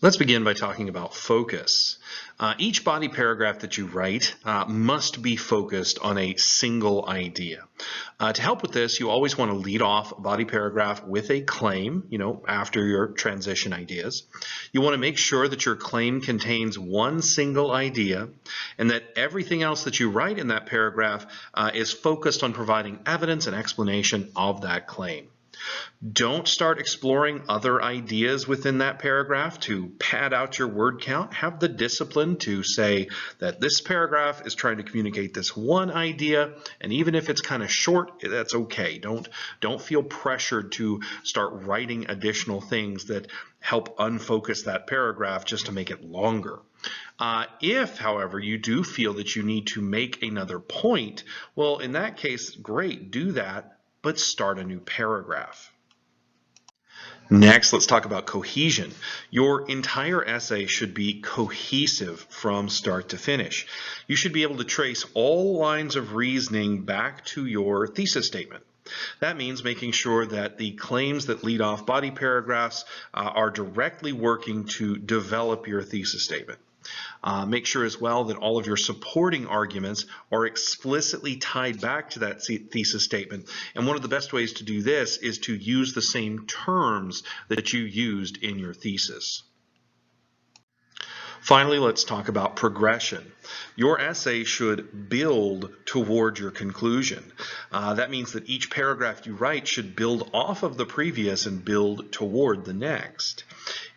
Let's begin by talking about focus. Each body paragraph that you write must be focused on a single idea. To help with this, you always want to lead off a body paragraph with a claim, after your transition ideas. You want to make sure that your claim contains one single idea and that everything else that you write in that paragraph is focused on providing evidence and explanation of that claim. Don't start exploring other ideas within that paragraph to pad out your word count. Have the discipline to say that this paragraph is trying to communicate this one idea, and even if it's kind of short, that's okay. Don't feel pressured to start writing additional things that help unfocus that paragraph just to make it longer. If, however, you do feel that you need to make another point, well, in that case, great, do that, but start a new paragraph. Next, let's talk about cohesion. Your entire essay should be cohesive from start to finish. You should be able to trace all lines of reasoning back to your thesis statement. That means making sure that the claims that lead off body paragraphs are directly working to develop your thesis statement. Make sure as well that all of your supporting arguments are explicitly tied back to that thesis statement. And one of the best ways to do this is to use the same terms that you used in your thesis. Finally, let's talk about progression. Your essay should build toward your conclusion. That means that each paragraph you write should build off of the previous and build toward the next.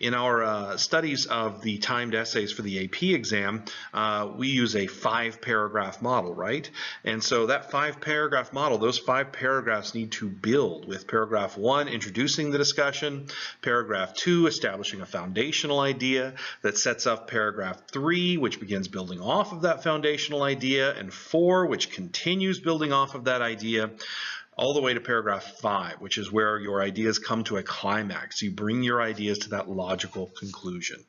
In our studies of the timed essays for the AP exam, we use a 5-paragraph model, right? And so that 5-paragraph model, those 5 paragraphs need to build with paragraph 1 introducing the discussion, paragraph 2 establishing a foundational idea that sets up paragraph 3, which begins building off of that foundational idea, and 4, which continues building off of that idea, all the way to paragraph 5, which is where your ideas come to a climax. You bring your ideas to that logical conclusion.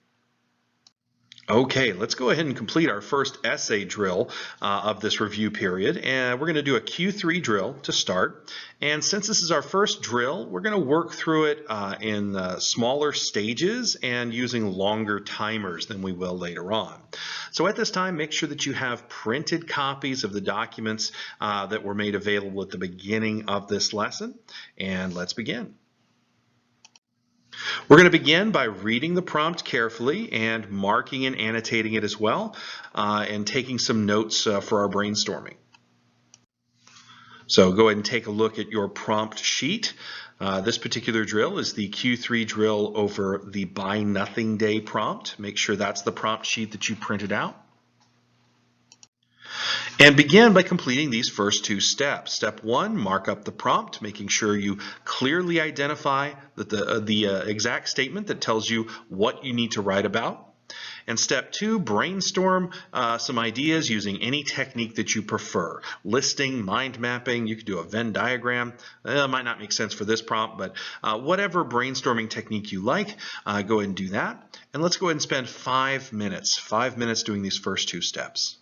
Okay, let's go ahead and complete our first essay drill of this review period. And we're going to do a Q3 drill to start. And since this is our first drill, we're going to work through it in smaller stages and using longer timers than we will later on. So at this time, make sure that you have printed copies of the documents that were made available at the beginning of this lesson. And let's begin. We're going to begin by reading the prompt carefully and marking and annotating it as well, and taking some notes for our brainstorming. So go ahead and take a look at your prompt sheet. This particular drill is the Q3 drill over the Buy Nothing Day prompt. Make sure that's the prompt sheet that you printed out. And begin by completing these first 2 steps. Step 1, mark up the prompt, making sure you clearly identify the exact statement that tells you what you need to write about. And step 2, brainstorm some ideas using any technique that you prefer. Listing, mind mapping, you could do a Venn diagram. It might not make sense for this prompt, but whatever brainstorming technique you like, go ahead and do that. And let's go ahead and spend 5 minutes doing these first 2 steps.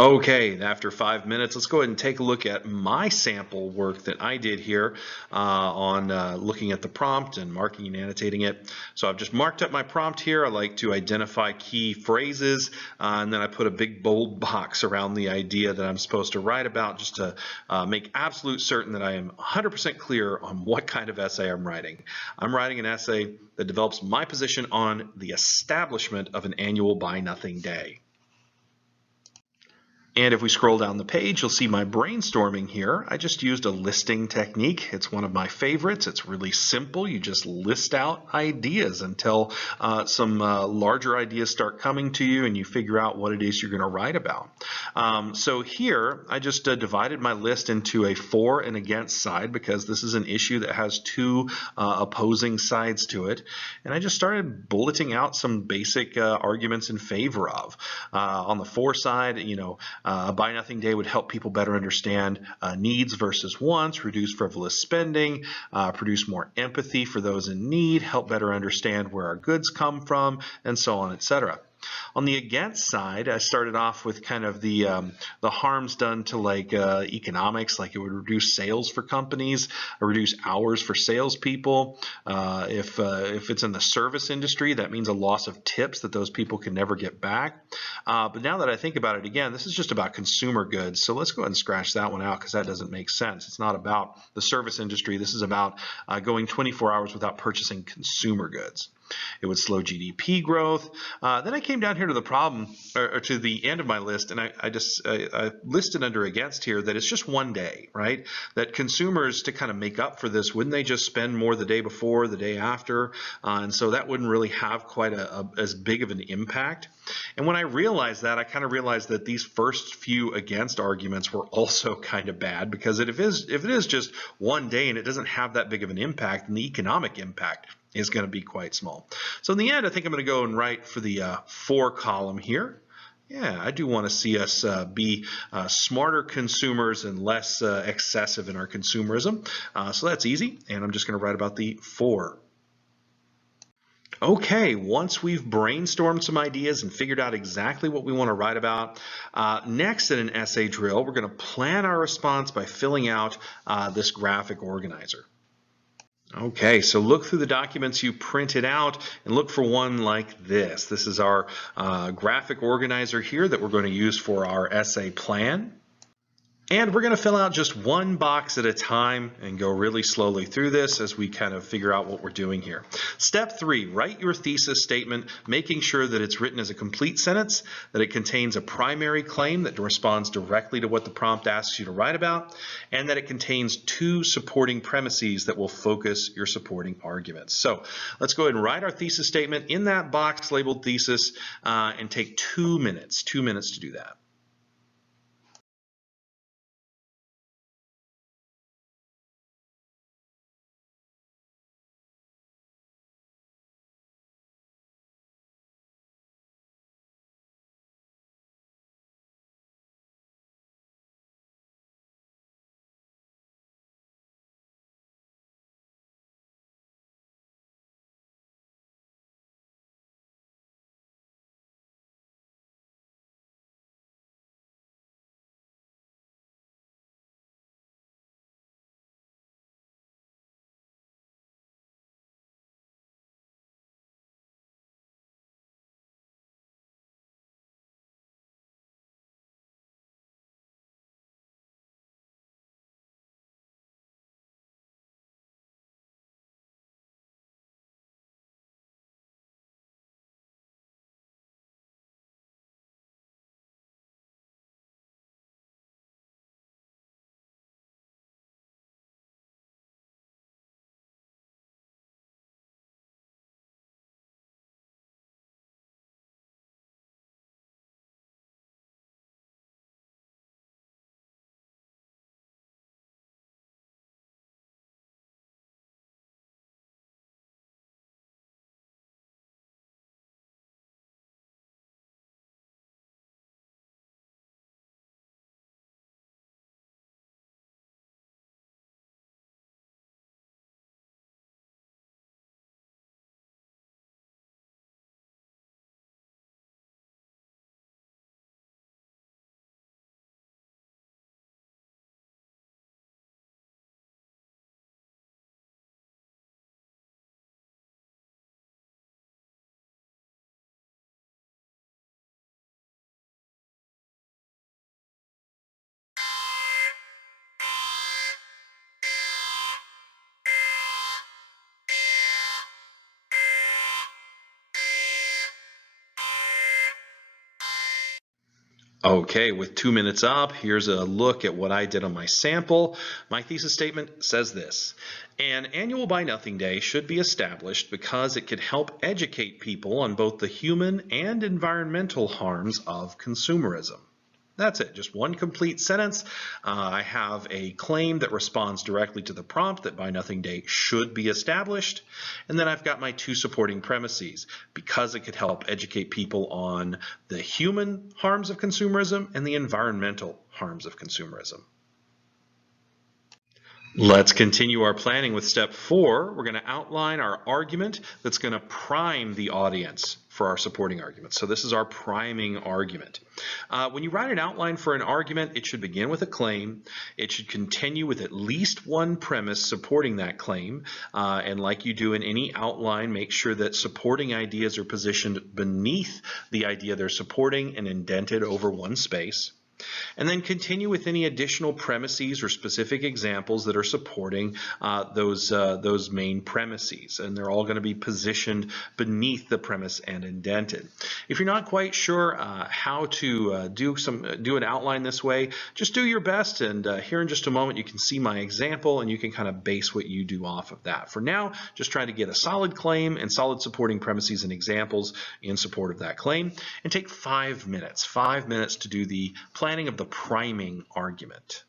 Okay, after 5 minutes, let's go ahead and take a look at my sample work that I did here on looking at the prompt and marking and annotating it. So I've just marked up my prompt here. I like to identify key phrases, and then I put a big bold box around the idea that I'm supposed to write about, just to make absolute certain that I am 100% clear on what kind of essay I'm writing. I'm writing an essay that develops my position on the establishment of an annual Buy Nothing Day. And if we scroll down the page, you'll see my brainstorming here. I just used a listing technique. It's one of my favorites. It's really simple. You just list out ideas until some larger ideas start coming to you and you figure out what it is you're going to write about. So here, I just divided my list into a for and against side because this is an issue that has two opposing sides to it. And I just started bulleting out some basic arguments in favor of. On the for side, a Buy Nothing Day would help people better understand needs versus wants, reduce frivolous spending, produce more empathy for those in need, help better understand where our goods come from, and so on, etc. On the against side, I started off with kind of the harms done to like economics, like it would reduce sales for companies, or reduce hours for salespeople. If it's in the service industry, that means a loss of tips that those people can never get back. But now that I think about it again, this is just about consumer goods. So let's go ahead and scratch that one out because that doesn't make sense. It's not about the service industry. This is about going 24 hours without purchasing consumer goods. It would slow GDP growth. Then I came down here to the problem, or to the end of my list, and I listed under against here that it's just one day, right? That consumers, to kind of make up for this, wouldn't they just spend more the day before, the day after? And so that wouldn't really have quite as big of an impact. And when I realized that, I kind of realized that these first few against arguments were also kind of bad, because if it is just one day and it doesn't have that big of an impact, then the economic impact is going to be quite small. So in the end, I think I'm going to go and write for the for column here. Yeah, I do want to see us be smarter consumers and less excessive in our consumerism. So that's easy, and I'm just going to write about the for. Okay, once we've brainstormed some ideas and figured out exactly what we want to write about, next in an essay drill, we're going to plan our response by filling out this graphic organizer. Okay, so look through the documents you printed out and look for one like this. This is our graphic organizer here that we're going to use for our essay plan. And we're going to fill out just one box at a time and go really slowly through this as we kind of figure out what we're doing here. Step 3, write your thesis statement, making sure that it's written as a complete sentence, that it contains a primary claim that responds directly to what the prompt asks you to write about, and that it contains 2 supporting premises that will focus your supporting arguments. So let's go ahead and write our thesis statement in that box labeled thesis and take 2 minutes to do that. Okay, with 2 minutes up, here's a look at what I did on my sample. My thesis statement says this: an annual Buy Nothing Day should be established because it could help educate people on both the human and environmental harms of consumerism. That's it, just one complete sentence. I have a claim that responds directly to the prompt that Buy Nothing Day should be established. And then I've got my two supporting premises: because it could help educate people on the human harms of consumerism and the environmental harms of consumerism. Let's continue our planning with step 4. We're going to outline our argument that's going to prime the audience for our supporting argument. So this is our priming argument. When you write an outline for an argument, it should begin with a claim. It should continue with at least one premise supporting that claim. And like you do in any outline, make sure that supporting ideas are positioned beneath the idea they're supporting and indented over one space. And then continue with any additional premises or specific examples that are supporting those main premises. And they're all going to be positioned beneath the premise and indented. If you're not quite sure how to do an outline this way, just do your best. And here in just a moment, you can see my example and you can kind of base what you do off of that. For now, just try to get a solid claim and solid supporting premises and examples in support of that claim. And take 5 minutes to do the planning of the priming argument.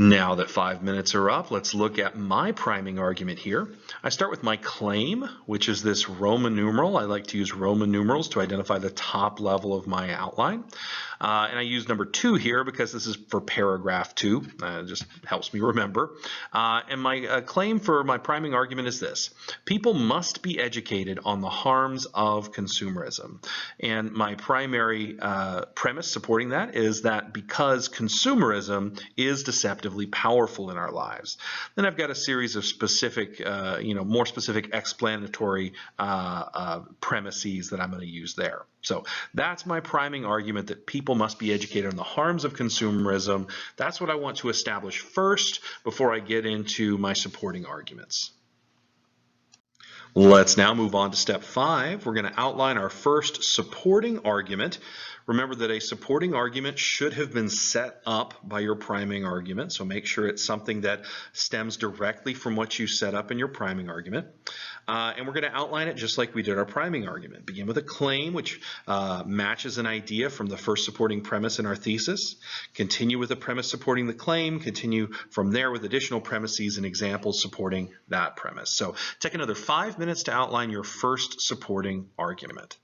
Now that 5 minutes are up, let's look at my priming argument here. I start with my claim, which is this Roman numeral. I like to use Roman numerals to identify the top level of my outline. And I use number 2 here because this is for paragraph 2. It just helps me remember. And my claim for my priming argument is this: people must be educated on the harms of consumerism. And my primary premise supporting that is that because consumerism is deceptively powerful in our lives. Then I've got a series of specific, more specific explanatory premises that I'm going to use there. So that's my priming argument, that people must be educated on the harms of consumerism. That's what I want to establish first before I get into my supporting arguments. Let's now move on to step 5. We're going to outline our first supporting argument. Remember that a supporting argument should have been set up by your priming argument, so make sure it's something that stems directly from what you set up in your priming argument. And we're going to outline it just like we did our priming argument. Begin with a claim, which matches an idea from the first supporting premise in our thesis. Continue with a premise supporting the claim. Continue from there with additional premises and examples supporting that premise. So take another 5 minutes to outline your first supporting argument.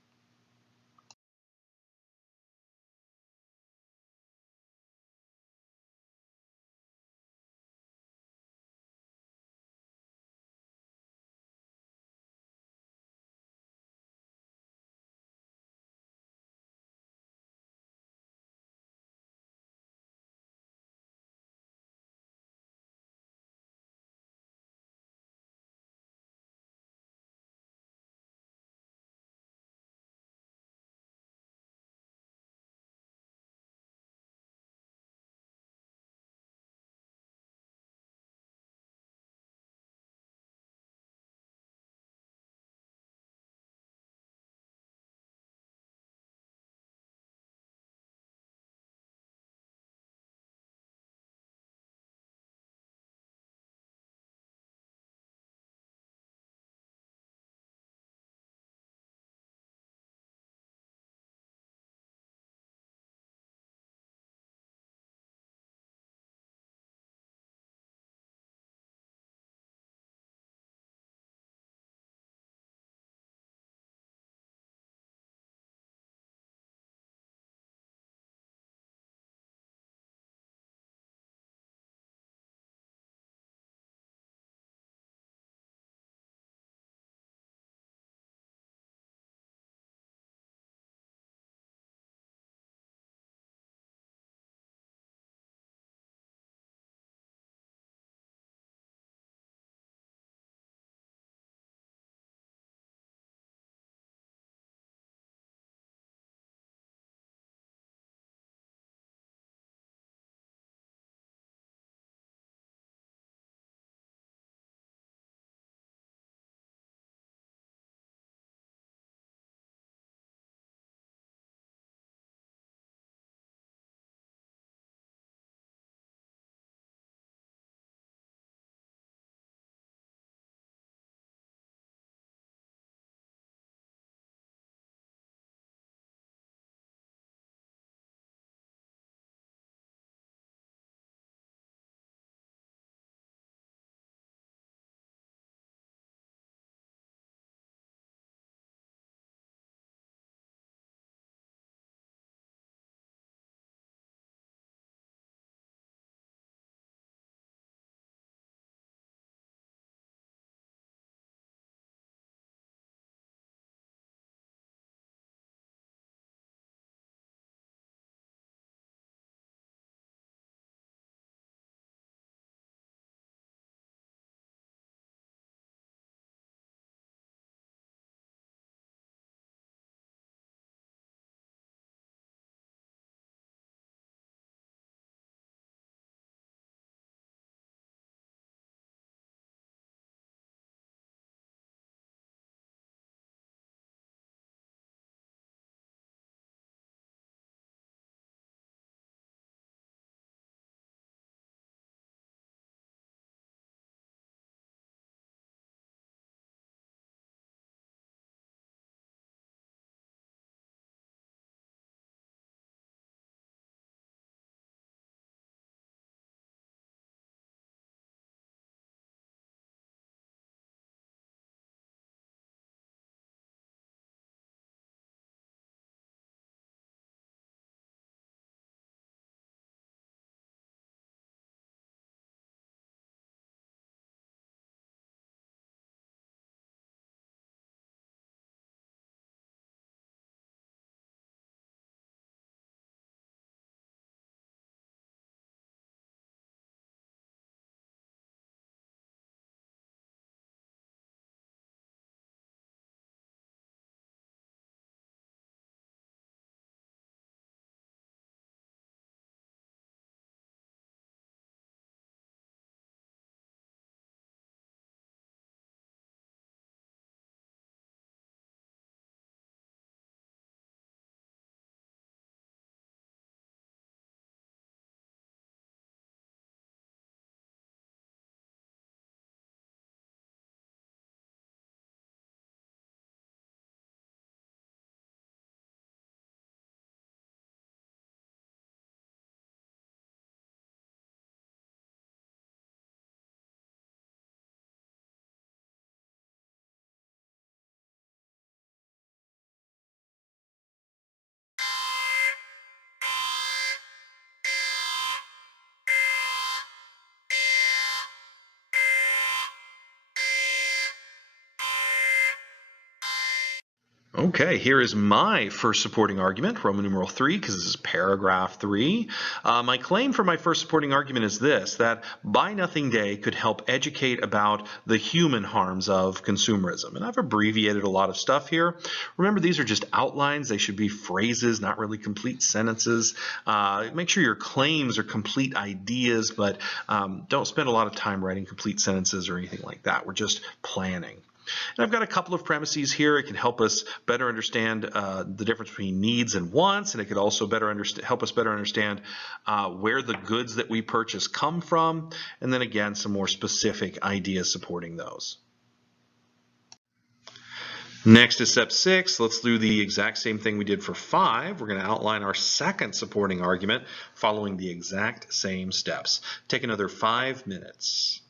Okay, here is my first supporting argument, Roman numeral 3, because this is paragraph 3. My claim for my first supporting argument is this, that Buy Nothing Day could help educate about the human harms of consumerism. And I've abbreviated a lot of stuff here. Remember, these are just outlines. They should be phrases, not really complete sentences. Make sure your claims are complete ideas, but don't spend a lot of time writing complete sentences or anything like that. We're just planning. And I've got a couple of premises here. It can help us better understand the difference between needs and wants, and it could also help us better understand where the goods that we purchase come from, and then again, some more specific ideas supporting those. Next is step 6. Let's do the exact same thing we did for 5. We're going to outline our second supporting argument following the exact same steps. Take another 5 minutes.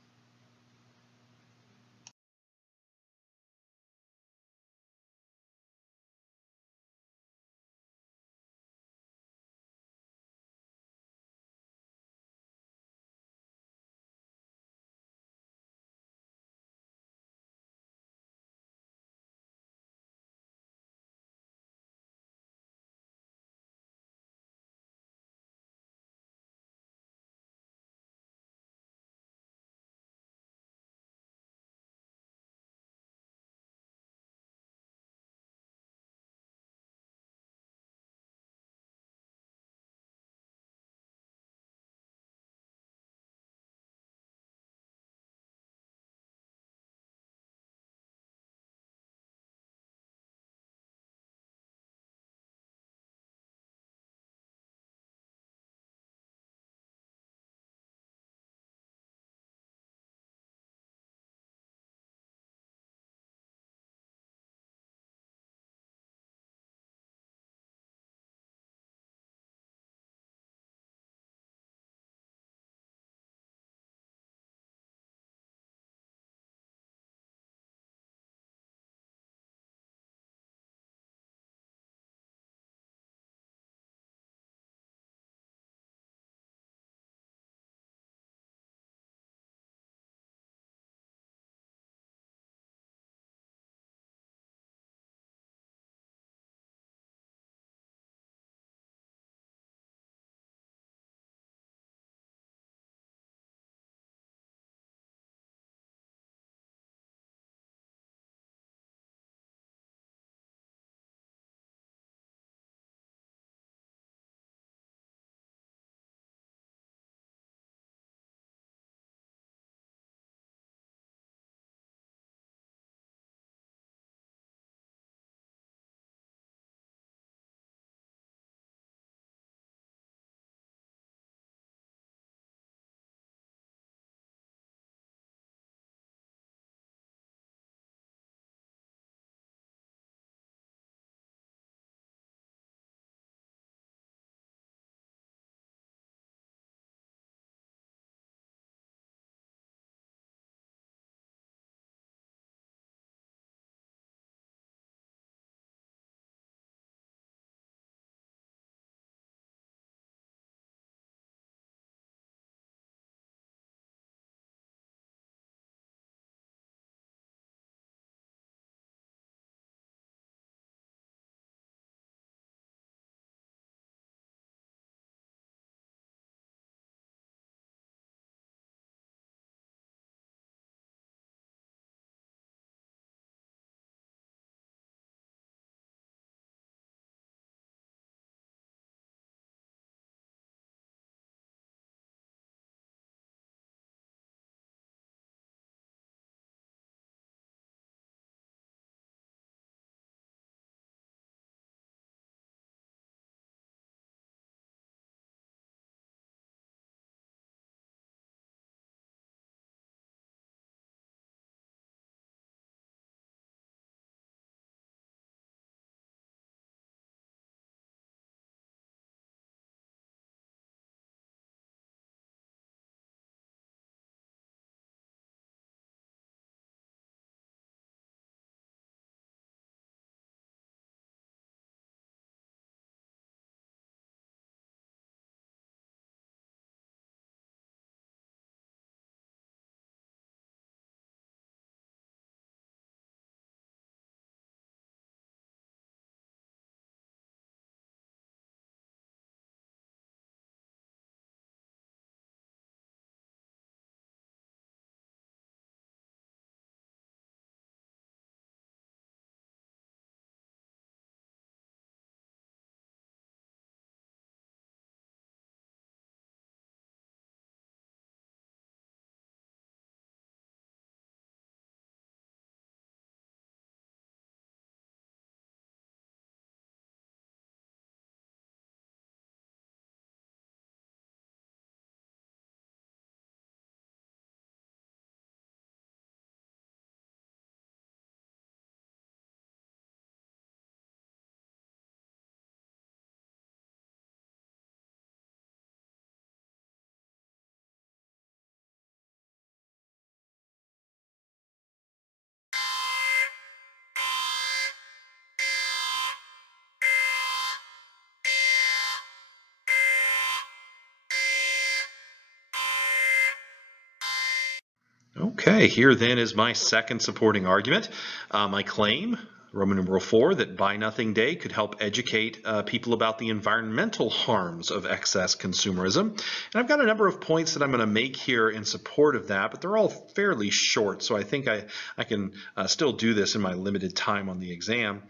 Okay, here then is my second supporting argument. My claim, Roman numeral 4, that Buy Nothing Day could help educate people about the environmental harms of excess consumerism. And I've got a number of points that I'm going to make here in support of that, but they're all fairly short, so I think I can still do this in my limited time on the exam.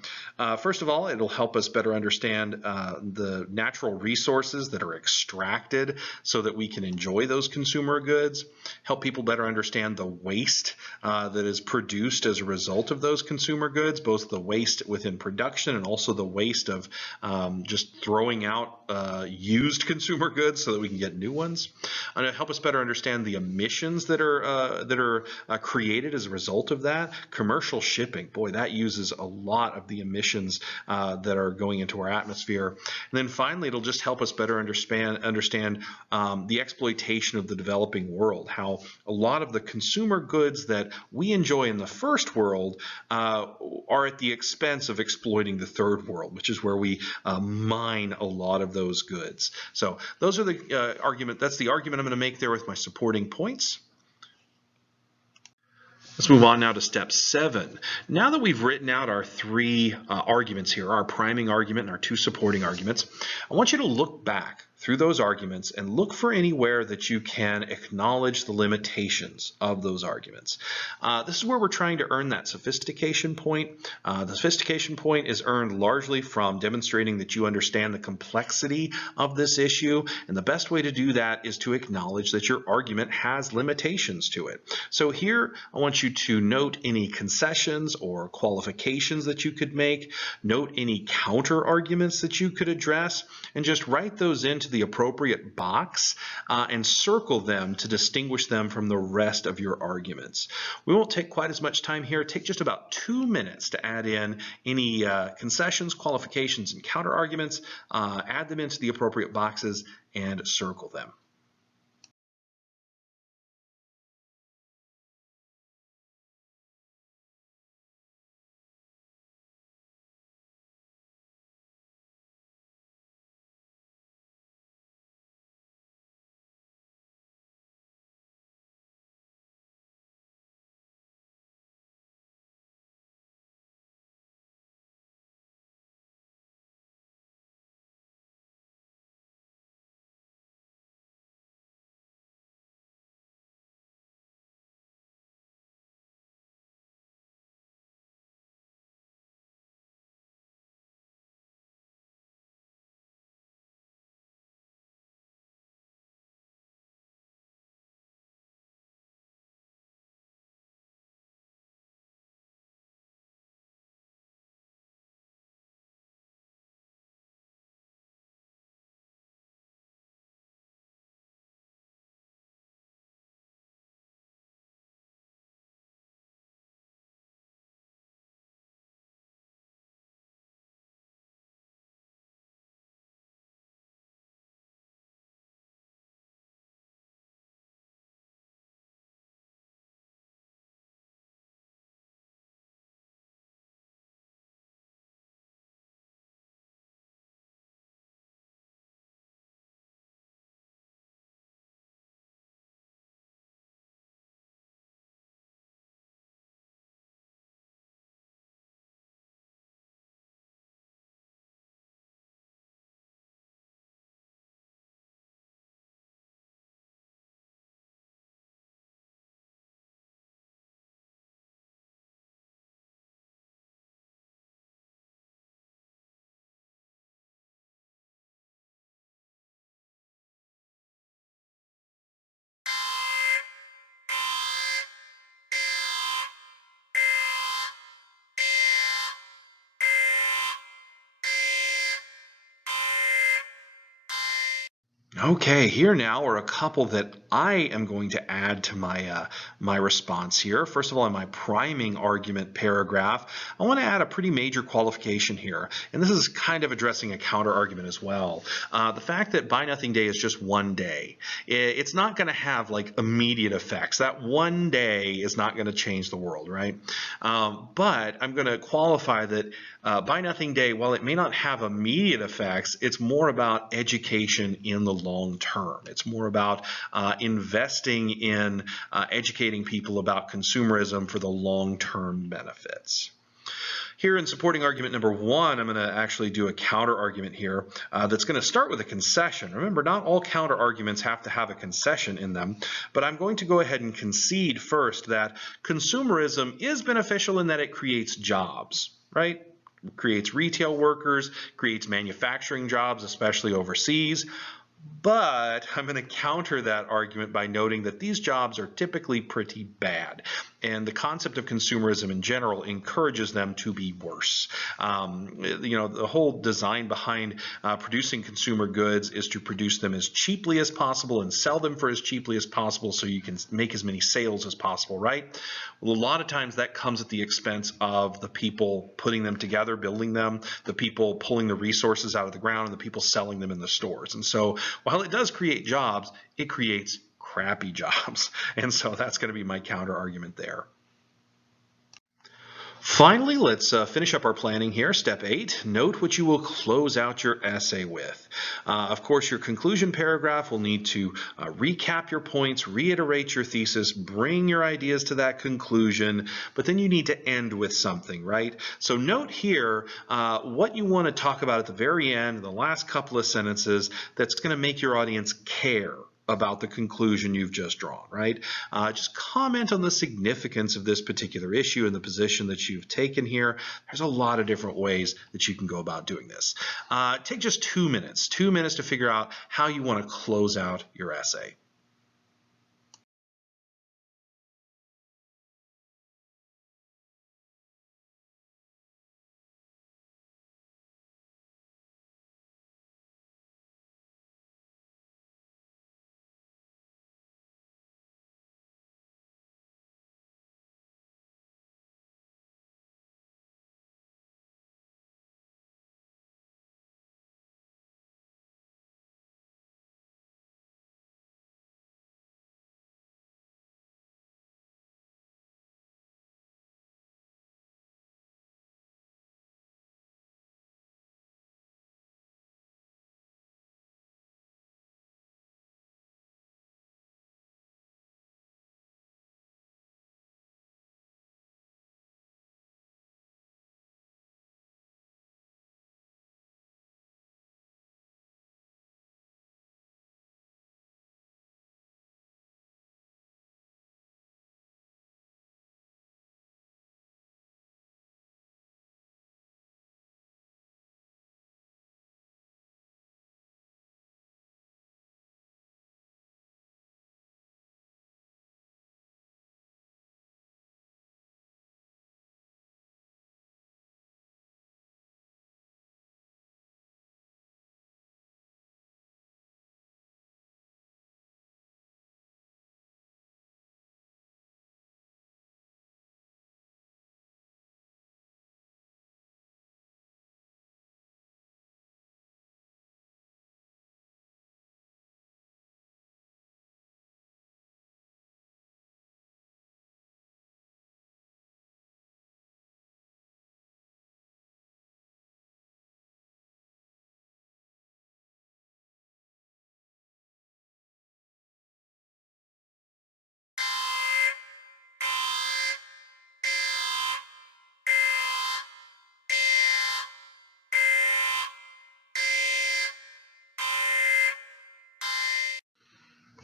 First of all, it'll help us better understand the natural resources that are extracted so that we can enjoy those consumer goods, help people better understand the waste that is produced as a result of those consumer goods, both the waste within production and also the waste of just throwing out used consumer goods so that we can get new ones. And it'll help us better understand the emissions that are created as a result of that. Commercial shipping, boy, that uses a lot of the emissions that are going into our atmosphere. And then finally, it'll just help us better understand the exploitation of the developing world, how a lot of the consumer goods that we enjoy in the first world are at the expense of exploiting the third world, which is where we mine a lot of those goods. So those are the argument. That's the argument I'm going to make there with my supporting points. Let's move on now to step 7. Now that we've written out our 3 arguments here, our priming argument and our 2 supporting arguments, I want you to look back through those arguments and look for anywhere that you can acknowledge the limitations of those arguments. This is where we're trying to earn that sophistication point. The sophistication point is earned largely from demonstrating that you understand the complexity of this issue, and the best way to do that is to acknowledge that your argument has limitations to it. So here I want you to note any concessions or qualifications that you could make, note any counter arguments that you could address, and just write those into the appropriate box and circle them to distinguish them from the rest of your arguments. We won't take quite as much time here. Take just about 2 minutes to add in any concessions, qualifications, and counter arguments, add them into the appropriate boxes, and circle them. Okay, here now are a couple that I am going to add to my response here. First of all, in my priming argument paragraph, I want to add a pretty major qualification here, and this is kind of addressing a counter argument as well. The fact that Buy Nothing Day is just one day, it's not going to have like immediate effects. That one day is not going to change the world, right? But I'm going to qualify that Buy Nothing Day, while it may not have immediate effects, it's more about education in the long term. It's more about investing in educating people about consumerism for the long-term benefits. Here in supporting argument number 1, I'm going to actually do a counter argument here that's going to start with a concession. Remember, not all counter arguments have to have a concession in them, but I'm going to go ahead and concede first that consumerism is beneficial in that it creates jobs, right? It creates retail workers, creates manufacturing jobs, especially overseas. But I'm going to counter that argument by noting that these jobs are typically pretty bad, and the concept of consumerism in general encourages them to be worse. The whole design behind producing consumer goods is to produce them as cheaply as possible and sell them for as cheaply as possible so you can make as many sales as possible, right? Well, a lot of times that comes at the expense of the people putting them together, building them, the people pulling the resources out of the ground, and the people selling them in the stores. And so while it does create jobs, it creates crappy jobs. And so that's going to be my counter argument there. Finally, let's finish up our planning here. Step 8, note what you will close out your essay with. Of course, your conclusion paragraph will need to recap your points, reiterate your thesis, bring your ideas to that conclusion, but then you need to end with something, right? So note here what you want to talk about at the very end, the last couple of sentences, that's going to make your audience care about the conclusion you've just drawn, right? Just comment on the significance of this particular issue and the position that you've taken here. There's a lot of different ways that you can go about doing this. Take just 2 minutes to figure out how you want to close out your essay.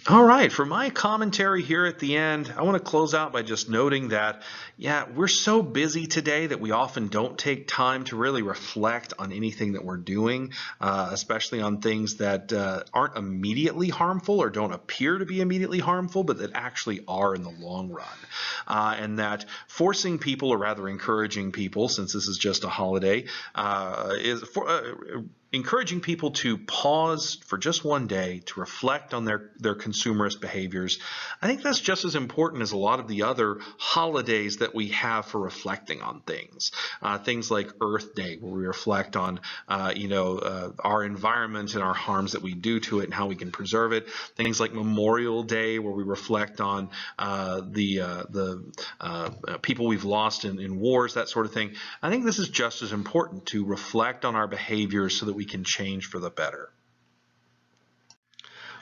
All right, for my commentary here at the end, I want to close out by just noting that, yeah, we're so busy today that we often don't take time to really reflect on anything that we're doing, especially on things that aren't immediately harmful or don't appear to be immediately harmful, but that actually are in the long run. And that forcing people, or rather encouraging people, since this is just a holiday, encouraging people to pause for just one day to reflect on their consumerist behaviors. I think that's just as important as a lot of the other holidays that we have for reflecting on things. Things like Earth Day, where we reflect on our environment and our harms that we do to it and how we can preserve it. Things like Memorial Day, where we reflect on the people we've lost in wars, that sort of thing. I think this is just as important, to reflect on our behaviors so that we can change for the better.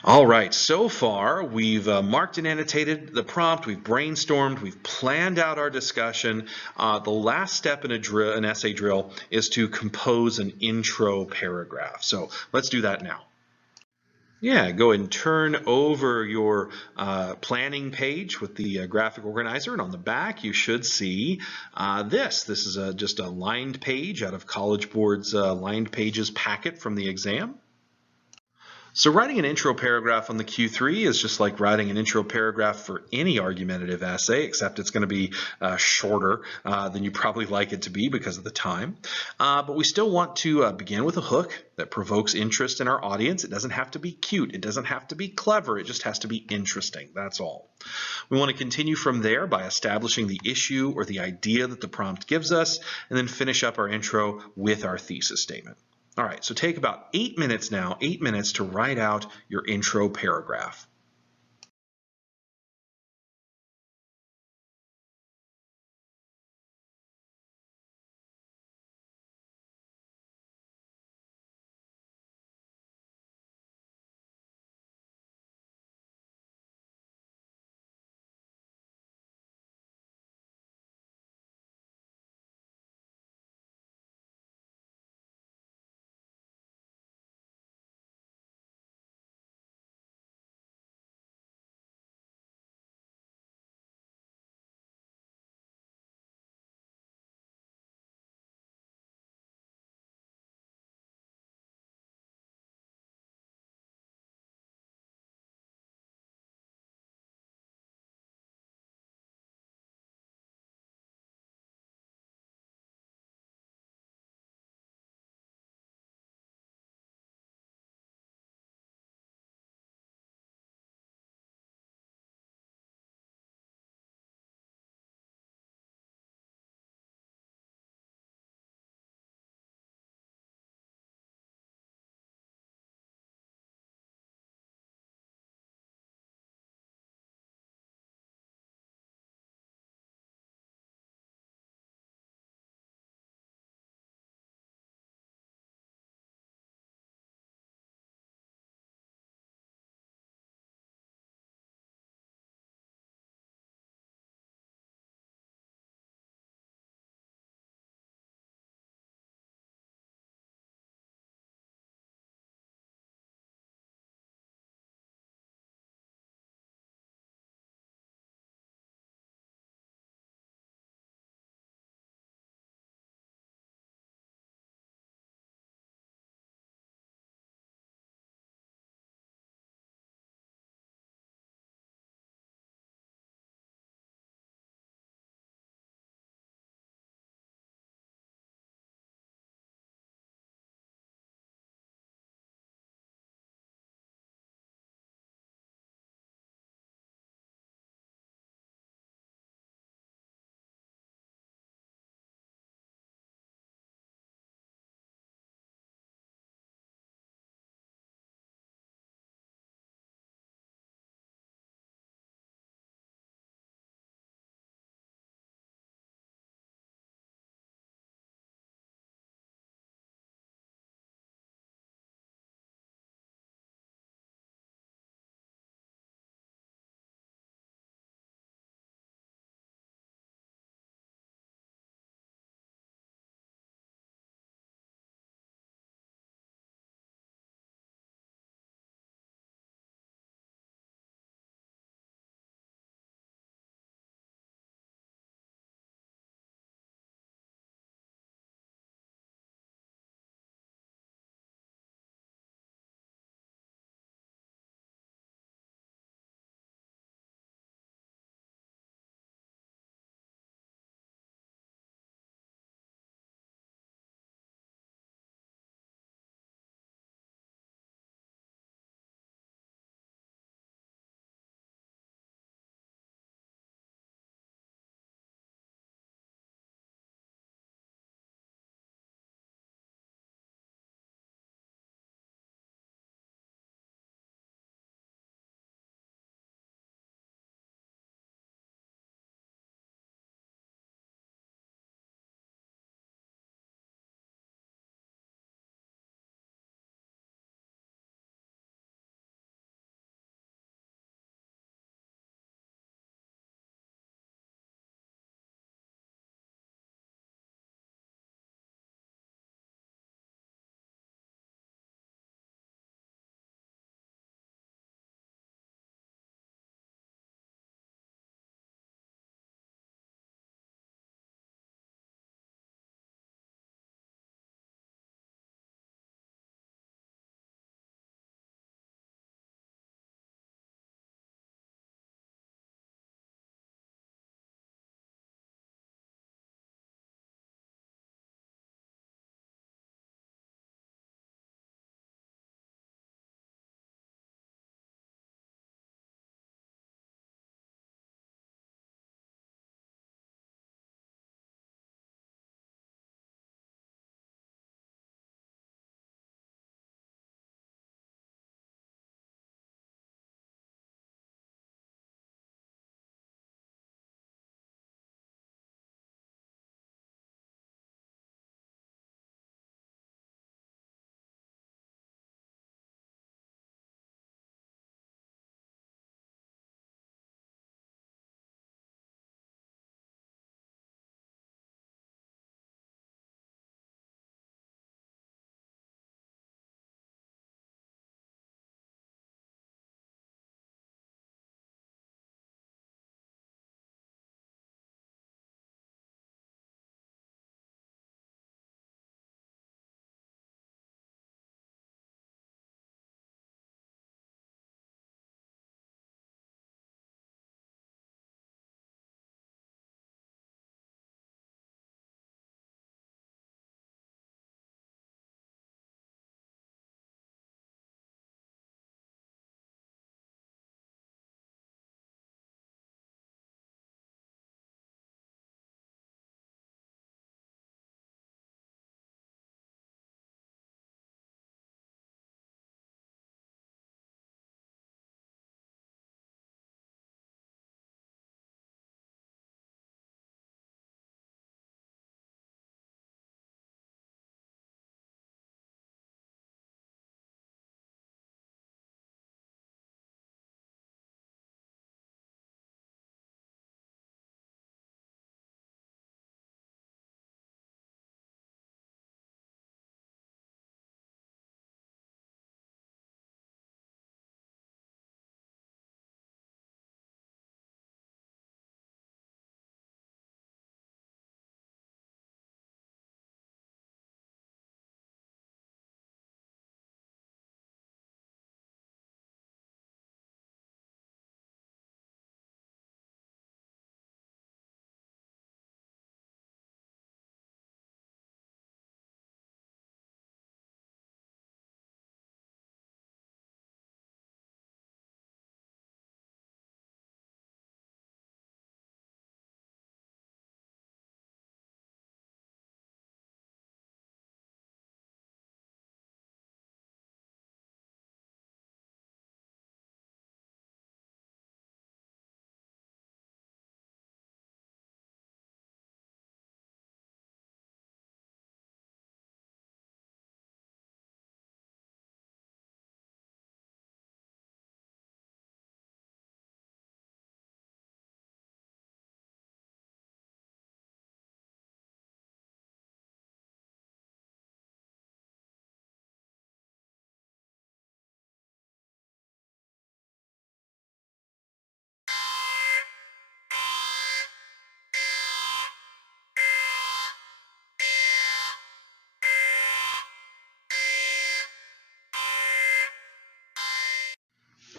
All right, so far we've marked and annotated the prompt, we've brainstormed, we've planned out our discussion. The last step in an essay drill is to compose an intro paragraph. So let's do that now. Yeah, go ahead and turn over your planning page with the graphic organizer, and on the back you should see this. This is just a lined page out of College Board's lined pages packet from the exam. So writing an intro paragraph on the Q3 is just like writing an intro paragraph for any argumentative essay, except it's going to be shorter than you probably like it to be because of the time. But we still want to begin with a hook that provokes interest in our audience. It doesn't have to be cute. It doesn't have to be clever. It just has to be interesting. That's all. We want to continue from there by establishing the issue or the idea that the prompt gives us, and then finish up our intro with our thesis statement. All right, so take about 8 minutes now, 8 minutes to write out your intro paragraph.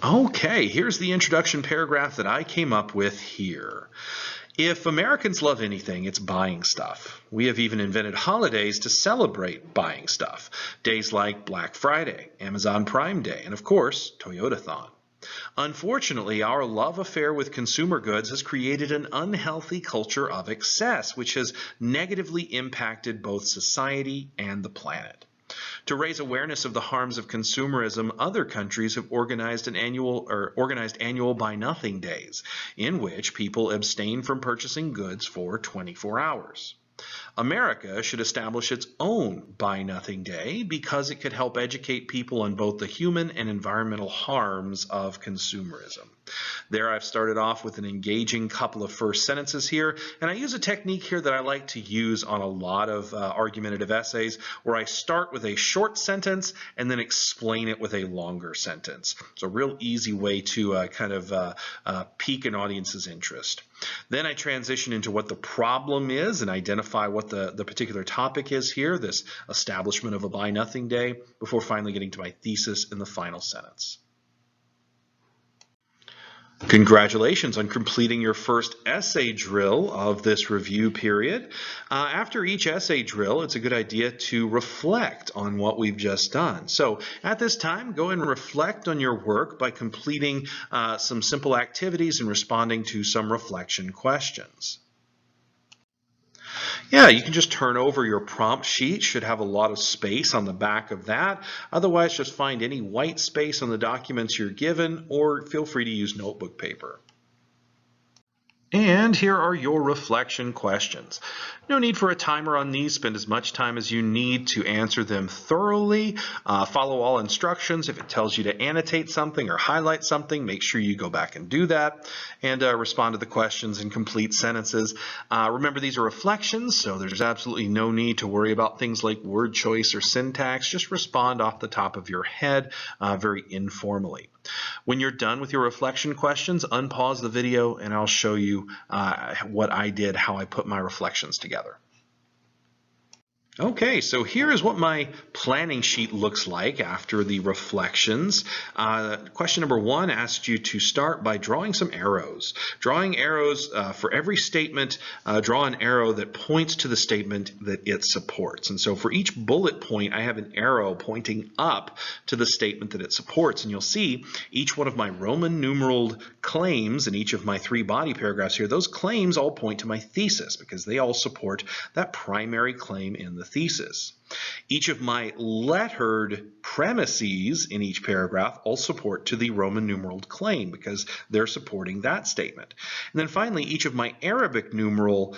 Okay, here's the introduction paragraph that I came up with here. If Americans love anything, it's buying stuff. We have even invented holidays to celebrate buying stuff. Days like Black Friday, Amazon Prime Day, and of course, Toyotathon. Unfortunately, our love affair with consumer goods has created an unhealthy culture of excess, which has negatively impacted both society and the planet. To raise awareness of the harms of consumerism, other countries have organized annual Buy Nothing days, in which people abstain from purchasing goods for 24 hours. America should establish its own Buy Nothing Day because it could help educate people on both the human and environmental harms of consumerism. There I've started off with an engaging couple of first sentences here, and I use a technique here that I like to use on a lot of argumentative essays where I start with a short sentence and then explain it with a longer sentence. It's a real easy way to pique an audience's interest. Then I transition into what the problem is and identify what the particular topic is here, this establishment of a Buy Nothing Day, before finally getting to my thesis in the final sentence. Congratulations on completing your first essay drill of this review period. After each essay drill, it's a good idea to reflect on what we've just done. So at this time, go and reflect on your work by completing some simple activities and responding to some reflection questions. Yeah, you can just turn over your prompt sheet. Should have a lot of space on the back of that. Otherwise, just find any white space on the documents you're given, or feel free to use notebook paper. And here are your reflection questions. No need for a timer on these. Spend as much time as you need to answer them thoroughly. Follow all instructions. If it tells you to annotate something or highlight something, make sure you go back and do that. And respond to the questions in complete sentences. Remember, these are reflections, so there's absolutely no need to worry about things like word choice or syntax. Just respond off the top of your head very informally. When you're done with your reflection questions, unpause the video and I'll show you what I did, how I put my reflections together. Okay, so here is what my planning sheet looks like after the reflections. Question number 1 asked you to start by drawing some arrows. Drawing arrows for every statement, draw an arrow that points to the statement that it supports. And so for each bullet point, I have an arrow pointing up to the statement that it supports. And you'll see each one of my Roman numeraled claims in each of my 3 body paragraphs here, those claims all point to my thesis because they all support that primary claim in the thesis. Each of my lettered premises in each paragraph all support to the Roman numeraled claim because they're supporting that statement. And then finally, each of my Arabic numeral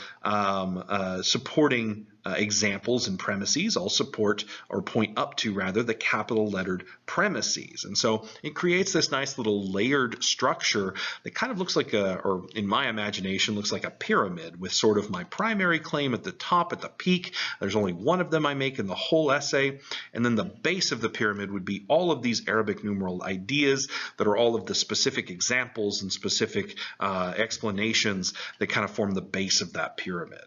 supporting examples and premises all support or point up to rather the capital lettered premises. And so it creates this nice little layered structure that kind of looks like or in my imagination looks like a pyramid with sort of my primary claim at the top, at the peak. There's only one of them I make in the whole essay, and then the base of the pyramid would be all of these Arabic numeral ideas that are all of the specific examples and specific explanations that kind of form the base of that pyramid.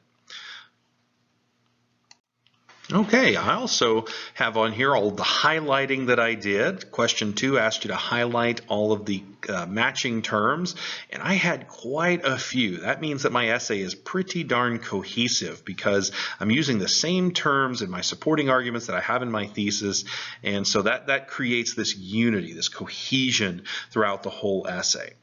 Okay, I also have on here all the highlighting that I did. Question 2 asked you to highlight all of the matching terms, and I had quite a few. That means that my essay is pretty darn cohesive because I'm using the same terms in my supporting arguments that I have in my thesis, and so that creates this unity, this cohesion throughout the whole essay.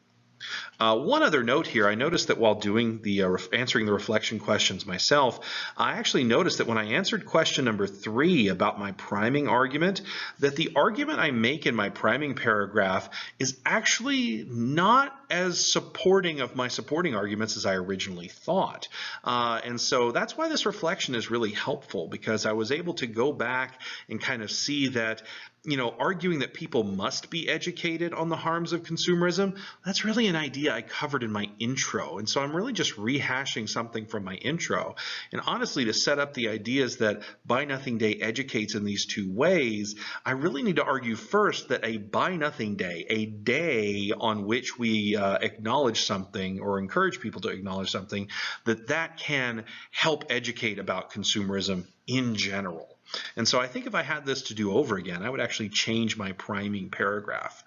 One other note here, I noticed that while doing the answering the reflection questions myself, I actually noticed that when I answered question number 3 about my priming argument, that the argument I make in my priming paragraph is actually not as supporting of my supporting arguments as I originally thought. And so that's why this reflection is really helpful, because I was able to go back and kind of see that, you know, arguing that people must be educated on the harms of consumerism, that's really an idea I covered in my intro. And so I'm really just rehashing something from my intro. And honestly, to set up the ideas that Buy Nothing Day educates in these 2 ways, I really need to argue first that a Buy Nothing Day, a day on which we acknowledge something or encourage people to acknowledge something, that can help educate about consumerism in general. And so I think if I had this to do over again, I would actually change my priming paragraph.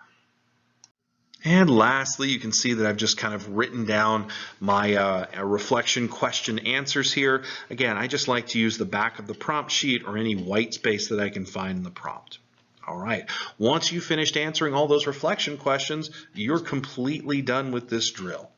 And lastly, you can see that I've just kind of written down my reflection question answers here. Again, I just like to use the back of the prompt sheet or any white space that I can find in the prompt. All right, once you've finished answering all those reflection questions, you're completely done with this drill.